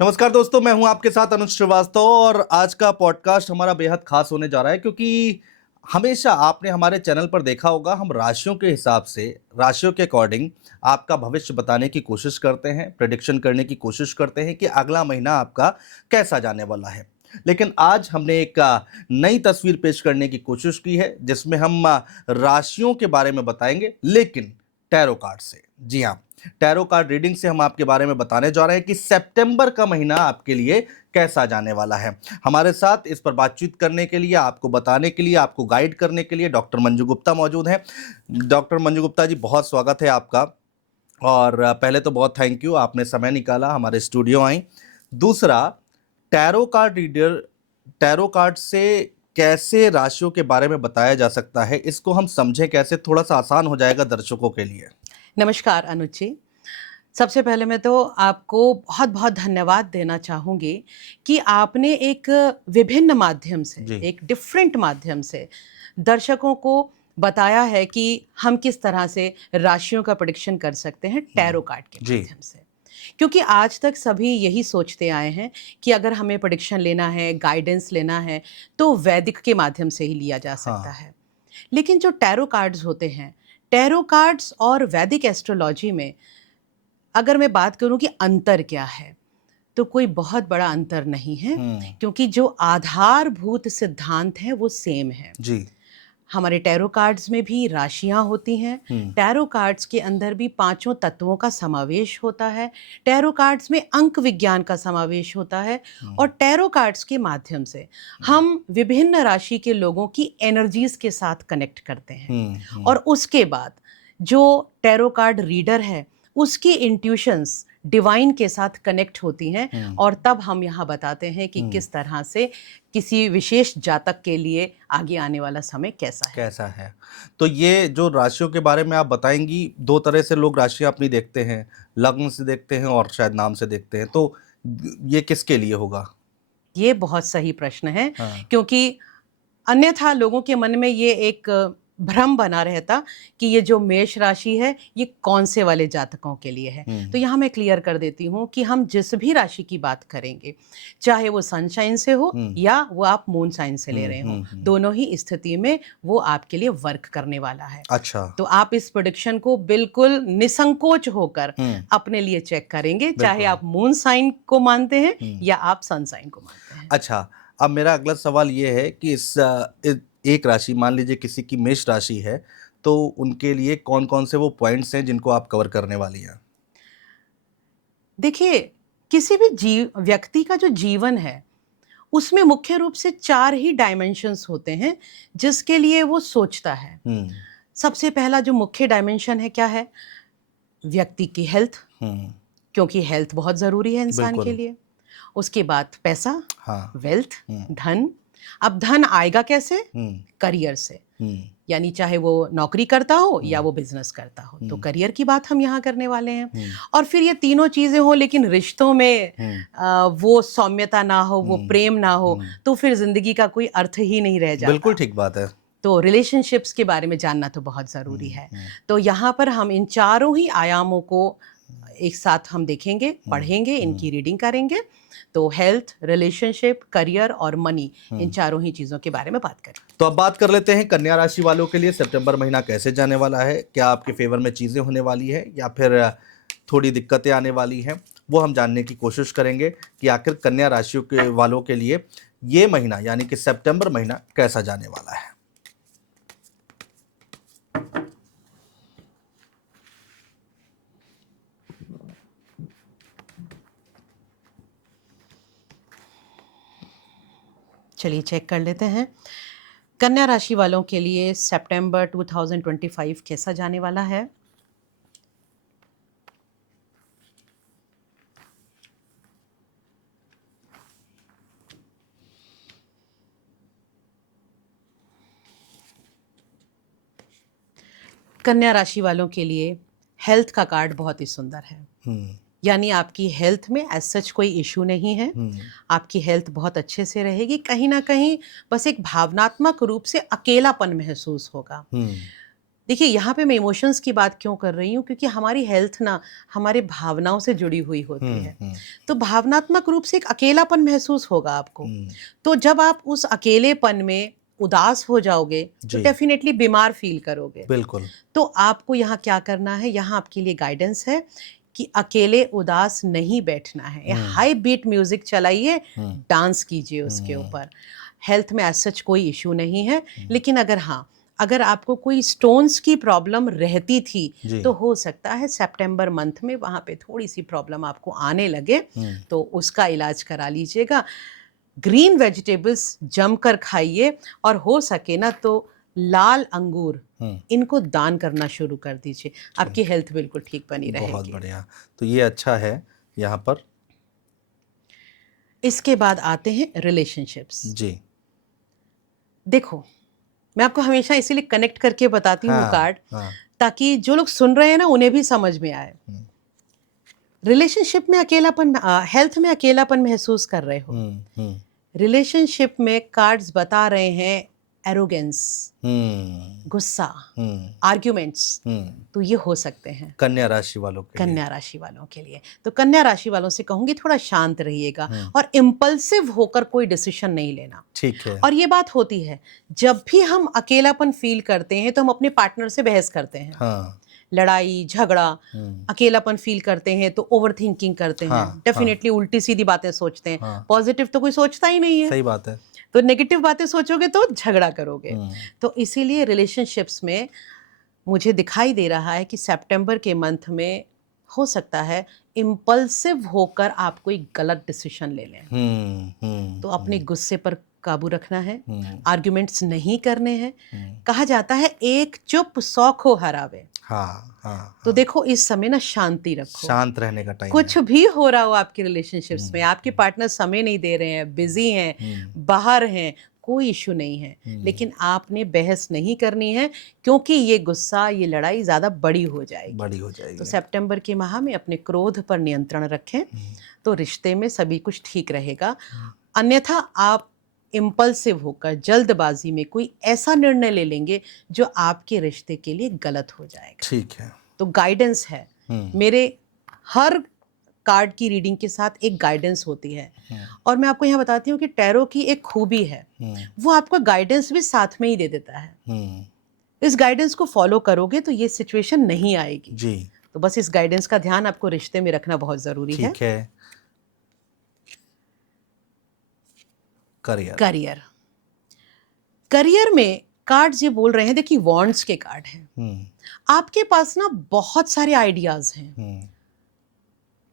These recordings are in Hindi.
नमस्कार दोस्तों, मैं हूं आपके साथ अनुज श्रीवास्तव और आज का पॉडकास्ट हमारा बेहद खास होने जा रहा है क्योंकि हमेशा आपने हमारे चैनल पर देखा होगा हम राशियों के हिसाब से, राशियों के अकॉर्डिंग आपका भविष्य बताने की कोशिश करते हैं, प्रेडिक्शन करने की कोशिश करते हैं कि अगला महीना आपका कैसा जाने वाला है। लेकिन आज हमने एक नई तस्वीर पेश करने की कोशिश की है जिसमें हम राशियों के बारे में बताएंगे, लेकिन टैरो कार्ड से। जी हाँ, टैरो कार्ड रीडिंग से हम आपके बारे में बताने जा रहे हैं कि सितंबर का महीना आपके लिए कैसा जाने वाला है। हमारे साथ इस पर बातचीत करने के लिए, आपको बताने के लिए, आपको गाइड करने के लिए डॉक्टर मंजू गुप्ता मौजूद हैं। डॉक्टर मंजू गुप्ता जी, बहुत स्वागत है आपका। और पहले तो बहुत थैंक यू, आपने समय निकाला, हमारे स्टूडियो आई। दूसरा, tarot card reader, tarot card से कैसे राशियों के बारे में बताया जा सकता है, इसको हम समझें कैसे, थोड़ा सा आसान हो जाएगा दर्शकों के लिए। नमस्कार अनुज जी। सबसे पहले मैं तो आपको बहुत बहुत धन्यवाद देना चाहूँगी कि आपने एक विभिन्न माध्यम से, जी। एक डिफरेंट माध्यम से दर्शकों को बताया है कि हम किस तरह से राशियों का प्रेडिक्शन कर सकते हैं टैरो कार्ड के जी। माध्यम से। क्योंकि आज तक सभी यही सोचते आए हैं कि अगर हमें प्रेडिक्शन लेना है, गाइडेंस लेना है, तो वैदिक के माध्यम से ही लिया जा सकता है। लेकिन जो टैरो कार्ड्स होते हैं, टैरो कार्ड्स और वैदिक एस्ट्रोलॉजी में अगर मैं बात करूं कि अंतर क्या है, तो कोई बहुत बड़ा अंतर नहीं है, क्योंकि जो आधारभूत सिद्धांत हैं वो सेम है। जी। हमारे टैरो कार्ड्स में भी राशियां होती हैं। टैरो कार्ड्स के अंदर भी पांचों तत्वों का समावेश होता है। टैरो कार्ड्स में अंक विज्ञान का समावेश होता है। और टैरो कार्ड्स के माध्यम से हम विभिन्न राशि के लोगों की एनर्जीज के साथ कनेक्ट करते हैं। और उसके बाद जो टैरो कार्ड रीडर है उसकी इंट्यूशंस डिवाइन के साथ कनेक्ट होती हैं। और तब हम यहाँ बताते हैं कि किस तरह से किसी विशेष जातक के लिए आगे आने वाला समय कैसा है। तो ये जो राशियों के बारे में आप बताएंगी, दो तरह से लोग राशियां अपनी देखते हैं, लग्न से देखते हैं और शायद नाम से देखते हैं, तो ये किसके लिए होगा? ये बहुत सही प्रश्न है। क्योंकि अन्यथा लोगों के मन में ये एक भ्रम बना रहता कि ये जो मेष राशि है ये कौन से वाले जातकों के लिए है। तो यहाँ मैं क्लियर कर देती हूँ कि हम जिस भी राशि की बात करेंगे, चाहे वो सनशाइन से हो या वो आप मून साइन से ले रहे हो, दोनों ही स्थिति में वो आपके लिए वर्क करने वाला है। अच्छा। तो आप इस प्रेडिक्शन को बिल्कुल निसंकोच होकर अपने लिए चेक करेंगे, चाहे आप मून साइन को मानते हैं या आप सन साइन को मानते हैं। अच्छा, अब मेरा अगला सवाल ये है कि एक राशि, मान लीजिए किसी की मेष राशि है, तो उनके लिए कौन कौन से वो पॉइंट्स हैं जिनको आप कवर करने वाली हैं? देखिए, किसी भी व्यक्ति का जो जीवन है उसमें मुख्य रूप से 4 ही डायमेंशंस होते हैं जिसके लिए वो सोचता है। सबसे पहला जो मुख्य डायमेंशन है क्या है? व्यक्ति की हेल्थ, क्योंकि हेल्थ बहुत जरूरी है इंसान के लिए। उसके बाद पैसा, वेल्थ, धन। अब धन आएगा कैसे? करियर से, यानी चाहे वो नौकरी करता हो या वो बिजनेस करता हो, तो करियर की बात हम यहाँ करने वाले हैं। और फिर ये तीनों चीजें हो लेकिन रिश्तों में वो सौम्यता ना हो, वो प्रेम ना हो, तो फिर जिंदगी का कोई अर्थ ही नहीं रह जाता। बिल्कुल ठीक बात है। तो रिलेशनशिप्स के बारे में जानना तो बहुत जरूरी है। तो यहाँ पर हम इन चारों ही आयामों को एक साथ हम देखेंगे, पढ़ेंगे, इनकी रीडिंग करेंगे। तो हेल्थ, रिलेशनशिप, करियर और मनी, इन चारों ही चीजों के बारे में बात करें। तो अब बात कर लेते हैं कन्या राशि वालों के लिए सितंबर महीना कैसे जाने वाला है। क्या आपके फेवर में चीजें होने वाली है या फिर थोड़ी दिक्कतें आने वाली हैं, वो हम जानने की कोशिश करेंगे कि आखिर कन्या राशियों के वालों के लिए ये महीना यानी कि सितंबर महीना कैसा जाने वाला है। चलिए चेक कर लेते हैं कन्या राशि वालों के लिए सितंबर 2025 कैसा जाने वाला है। कन्या राशि वालों के लिए हेल्थ का कार्ड बहुत ही सुंदर है। यानी आपकी हेल्थ में एज सच कोई इशू नहीं है। आपकी हेल्थ बहुत अच्छे से रहेगी। कहीं ना कहीं बस एक भावनात्मक रूप से अकेलापन महसूस होगा। देखिए यहाँ पे मैं इमोशंस की बात क्यों कर रही हूँ, क्योंकि हमारी हेल्थ ना हमारे भावनाओं से जुड़ी हुई होती है। तो भावनात्मक रूप से एक अकेलापन महसूस होगा आपको। तो जब आप उस अकेलेपन में उदास हो जाओगे तो जी। डेफिनेटली बीमार फील करोगे। बिल्कुल। तो आपको यहाँ क्या करना है, यहाँ आपके लिए गाइडेंस है कि अकेले उदास नहीं बैठना है। हाई बीट म्यूजिक चलाइए, डांस कीजिए उसके ऊपर। हेल्थ में एज सच कोई इशू नहीं है, लेकिन अगर आपको कोई स्टोन्स की प्रॉब्लम रहती थी जी। तो हो सकता है सितंबर मंथ में वहाँ पे थोड़ी सी प्रॉब्लम आपको आने लगे, तो उसका इलाज करा लीजिएगा। ग्रीन वेजिटेबल्स जमकर खाइए, और हो सके ना तो लाल अंगूर इनको दान करना शुरू कर दीजिए, आपकी हेल्थ बिल्कुल ठीक बनी रहेगी। बहुत बढ़िया, तो ये अच्छा है। यहाँ पर इसके बाद आते हैं रिलेशनशिप्स। जी। देखो, मैं आपको हमेशा इसीलिए कनेक्ट करके बताती हूँ हाँ, कार्ड, हाँ। ताकि जो लोग सुन रहे हैं ना उन्हें भी समझ में आए। रिलेशनशिप में अकेलापन, हेल्थ में अकेलापन महसूस कर रहे हो, रिलेशनशिप में कार्ड्स बता रहे हैं एरोगेंस, गुस्सा, आर्ग्यूमेंट्स, तो ये हो सकते हैं कन्या राशि वालों के लिए। कन्या राशि वालों के लिए। तो कन्या राशि वालों से कहूंगी थोड़ा शांत रहिएगा और इम्पल्सिव होकर कोई डिसीजन नहीं लेना। ठीक है। और ये बात होती है, जब भी हम अकेलापन फील करते हैं तो हम अपने पार्टनर से बहस करते हैं। हाँ। लड़ाई झगड़ा, अकेलापन फील करते हैं तो ओवर थिंकिंग करते हैं, डेफिनेटली उल्टी सीधी बातें सोचते हैं। पॉजिटिव तो कोई सोचता ही नहीं है, सही बात है। तो नेगेटिव बातें सोचोगे तो झगड़ा करोगे। तो इसीलिए रिलेशनशिप्स में मुझे दिखाई दे रहा है कि सितंबर के मंथ में हो सकता है इम्पल्सिव होकर आप कोई गलत डिसीजन ले लें। तो अपने गुस्से पर काबू रखना है, आर्ग्यूमेंट्स नहीं करने हैं। कहा जाता है एक चुप 100 को हरावे। तो देखो इस समय ना शांति रखो, शांत रहने का टाइम कुछ भी हो रहा हो आपके रिलेशनशिप्स में, आपके पार्टनर समय नहीं दे रहे हैं, बिजी हैं, बाहर हैं, कोई इशू नहीं है, लेकिन आपने बहस नहीं करनी है, क्योंकि ये गुस्सा, ये लड़ाई ज़्यादा बड़ी हो जाएगी। तो सितंबर के माह में अपने क्रोध पर नियंत्रण रखें, तो रिश्ते में सभी कुछ ठीक रहेगा। अन्यथा आप इम्पल्सिव होकर जल्दबाजी में कोई ऐसा निर्णय ले लेंगे जो आपके रिश्ते के लिए गलत हो जाएगा। ठीक है। तो गाइडेंस है, मेरे हर कार्ड की रीडिंग के साथ एक गाइडेंस होती है। और मैं आपको यहाँ बताती हूँ कि टैरो की एक खूबी है, वो आपको गाइडेंस भी साथ में ही दे देता है। इस गाइडेंस को फॉलो करोगे तो ये सिचुएशन नहीं आएगी जी। तो बस इस गाइडेंस का ध्यान आपको रिश्ते में रखना बहुत जरूरी है। ठीक है। करियर में कार्ड्स ये बोल रहे हैं, देखिए वॉन्ड्स के कार्ड हैं। आपके पास ना बहुत सारे आइडियाज हैं।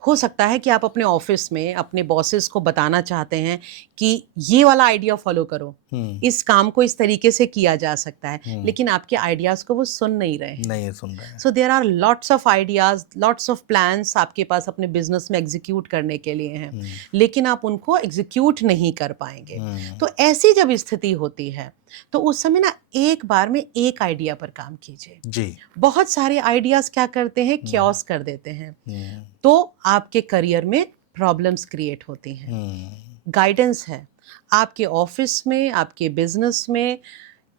हो सकता है कि आप अपने ऑफिस में अपने बॉसेस को बताना चाहते हैं कि ये वाला आइडिया फॉलो करो, इस काम को इस तरीके से किया जा सकता है, लेकिन आपके आइडियाज को वो सुन नहीं रहे हैं। So there are lots of ideas, lots of plans आपके पास अपने बिजनेस में एग्जीक्यूट करने के लिए हैं, लेकिन आप उनको एग्जीक्यूट नहीं कर पाएंगे। तो ऐसी जब स्थिति होती है तो उस समय ना एक बार में एक आइडिया पर काम कीजिए जी। बहुत सारे आइडियाज क्या करते हैं, क्योस कर देते हैं, तो आपके करियर में प्रॉब्लम्स क्रिएट होती हैं। गाइडेंस है, आपके ऑफिस में, आपके बिजनेस में,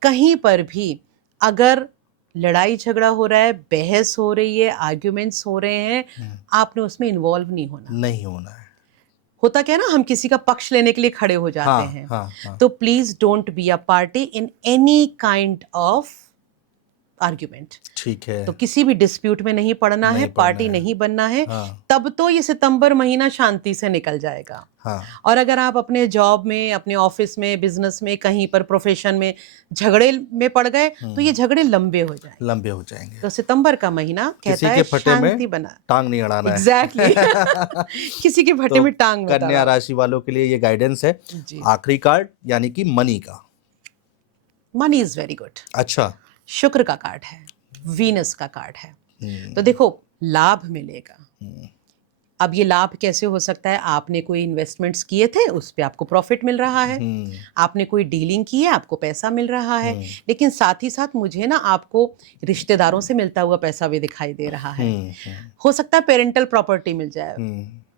कहीं पर भी अगर लड़ाई झगड़ा हो रहा है, बहस हो रही है, आर्ग्यूमेंट्स हो रहे हैं, आपने उसमें इन्वॉल्व नहीं होना है। होता क्या है ना, हम किसी का पक्ष लेने के लिए खड़े हो जाते हैं। तो please don't be a party in any kind of argument. ठीक है। तो किसी भी डिस्प्यूट में नहीं पड़ना है, पार्टी नहीं बनना है। तब तो ये सितंबर महीना शांति से निकल जाएगा। और अगर आप अपने जॉब में, अपने ऑफिस में, बिजनेस में, कहीं पर प्रोफेशन में झगड़े में पड़ गए तो ये झगड़े लंबे हो जाएंगे। तो सितंबर का महीना कहता है शांति बना, टांग नहीं अड़ाना है। एग्जैक्टली किसी के फटे में टांग मत अड़ाओ। कन्या राशि वालों के लिए ये गाइडेंस है। आखिरी कार्ड यानी कि मनी का। Money is very good. अच्छा। शुक्र का कार्ड है, वीनस का कार्ड है। तो देखो लाभ मिलेगा। अब ये लाभ कैसे हो सकता है, आपने कोई इन्वेस्टमेंट्स किए थे, उस पे आपको प्रॉफिट मिल रहा है, आपने कोई डीलिंग की है, आपको पैसा मिल रहा है, लेकिन साथ ही साथ मुझे ना आपको रिश्तेदारों से मिलता हुआ पैसा भी दिखाई दे रहा है। हो सकता है पेरेंटल प्रॉपर्टी मिल जाए,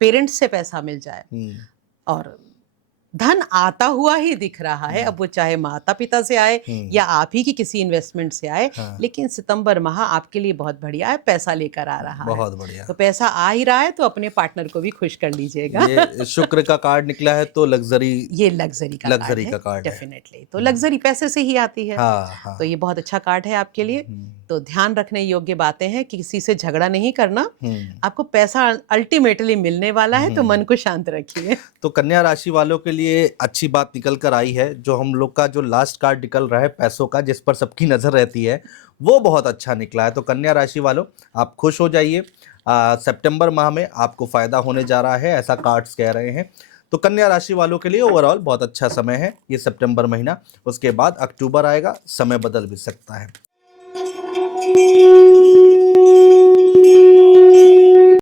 पेरेंट्स से पैसा मिल जाए, और धन आता हुआ ही दिख रहा है, अब वो चाहे माता पिता से आए या आप ही की किसी इन्वेस्टमेंट से आए, लेकिन सितंबर माह आपके लिए बहुत बढ़िया है, पैसा लेकर आ रहा है। बहुत बढ़िया। तो पैसा आ ही रहा है तो अपने पार्टनर को भी खुश कर लीजिएगा। ये शुक्र का कार्ड निकला है तो लग्जरी, ये लग्जरी का कार्ड है डेफिनेटली। तो लग्जरी पैसे से ही आती है। हाँ। तो ये बहुत अच्छा कार्ड है आपके लिए। तो ध्यान रखने योग्य बातें हैं कि किसी से झगड़ा नहीं करना, आपको पैसा अल्टीमेटली मिलने वाला है, तो मन को शांत रखिए। तो कन्या राशि वालों के लिए अच्छी बात निकल कर आई है। जो हम लोग का जो लास्ट कार्ड निकल रहा है पैसों का, जिस पर सबकी नजर रहती है, वो बहुत अच्छा निकला है। तो कन्या राशि वालों आप खुश हो जाइए, सितंबर माह में आपको फायदा होने जा रहा है, ऐसा कार्ड्स कह रहे हैं। तो कन्या राशि वालों के लिए ओवरऑल बहुत अच्छा समय है ये सितंबर महीना। उसके बाद अक्टूबर आएगा, समय बदल भी सकता है।